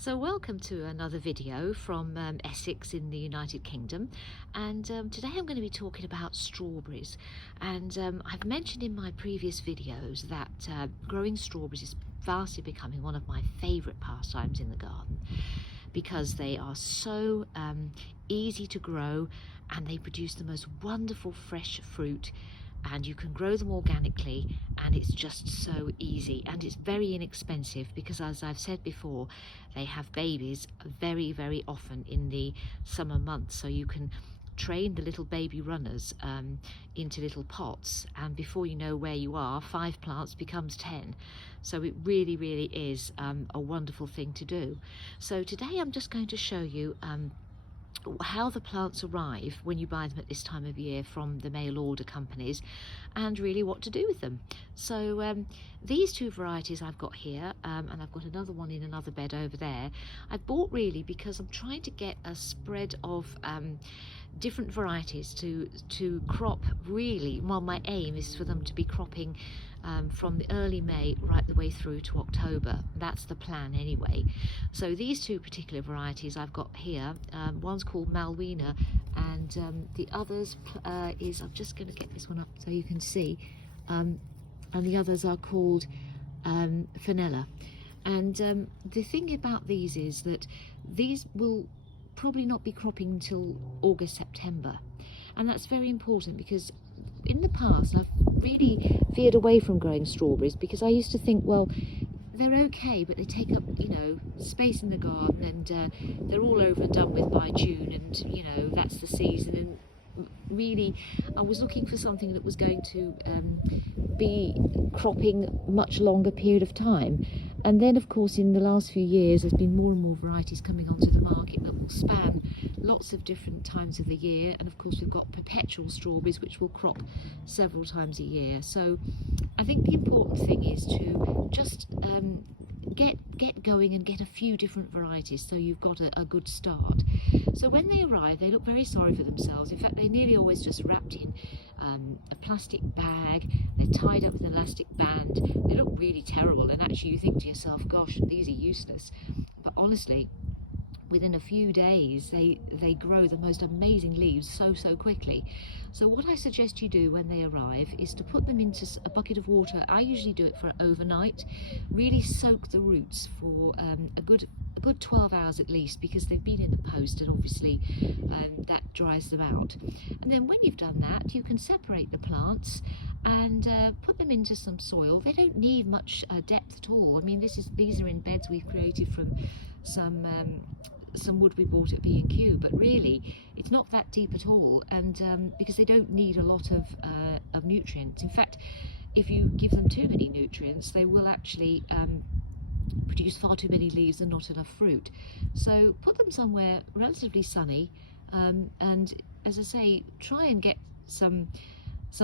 So welcome to another video from Essex in the United Kingdom, and today I'm going to be talking about strawberries. And I've mentioned in my previous videos that growing strawberries is vastly becoming one of my favourite pastimes in the garden, because they are so easy to grow and they produce the most wonderful fresh fruit, and you can grow them organically, and it's just so easy, and it's very inexpensive because, as I've said before, they have babies very often in the summer months, so you can train the little baby runners into little pots, and before you know where you are, 5 plants becomes 10. So it really is a wonderful thing to do. So today I'm just going to show you how the plants arrive when you buy them at this time of year from the mail order companies, and really what to do with them. So these two varieties I've got here, and I've got another one in another bed over there, I bought really because I'm trying to get a spread of different varieties to crop. Really, well, my aim is for them to be cropping from the early May right the way through to October. That's the plan anyway. So these two particular varieties I've got here, one's called Malwina, and the others is, I'm just going to get this one up so you can see, and the others are called Fenella. And the thing about these is that these will probably not be cropping until August, September, and that's very important because in the past I've really veered away from growing strawberries because I used to think, well, they're okay, but they take up, space in the garden, and they're all over and done with by June, and that's the season. And really, I was looking for something that was going to be cropping much longer period of time. And then, of course, in the last few years, there's been more and more varieties coming onto the market that will span lots of different times of the year. And of course, we've got perpetual strawberries, which will crop several times a year. So I think the important thing is to just get going and get a few different varieties, so you've got a good start. So when they arrive, they look very sorry for themselves. In fact, they're nearly always just wrapped in a plastic bag. They're tied up with an elastic band. They look really terrible, and actually you think to yourself, gosh, these are useless. But honestly, within a few days they grow the most amazing leaves so quickly. So what I suggest you do when they arrive is to put them into a bucket of water. I usually do it for overnight. Really soak the roots for a good 12 hours at least, because they've been in the post, and obviously that dries them out. And then when you've done that, you can separate the plants and put them into some soil. They don't need much depth at all. I mean, these are in beds we've created from some wood we bought at B&Q, but really it's not that deep at all, and because they don't need a lot of nutrients. In fact, if you give them too many nutrients, they will actually produce far too many leaves and not enough fruit. So put them somewhere relatively sunny, and as I say, try and get some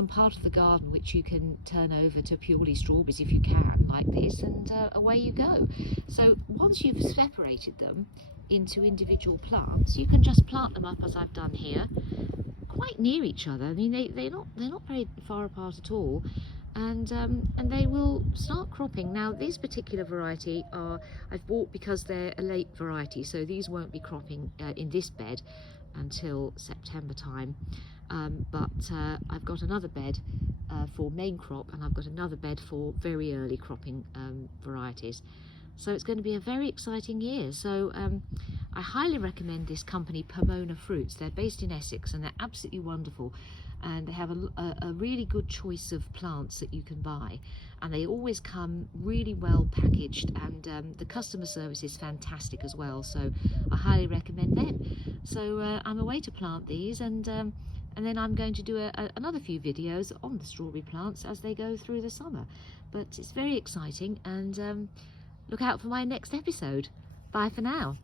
part of the garden which you can turn over to purely strawberries if you can, like this, and away you go. So once you've separated them into individual plants, you can just plant them up as I've done here, quite near each other. I mean, they're not very far apart at all, and they will start cropping. Now, this particular variety I've bought because they're a late variety, so these won't be cropping in this bed until September time. But I've got another bed for main crop, and I've got another bed for very early cropping varieties. So it's going to be a very exciting year. So I highly recommend this company, Pomona Fruits. They're based in Essex, and they're absolutely wonderful, and they have a really good choice of plants that you can buy, and they always come really well packaged, and the customer service is fantastic as well, so I highly recommend them. So I'm away to plant these, and then I'm going to do another few videos on the strawberry plants as they go through the summer. But it's very exciting, and look out for my next episode. Bye for now.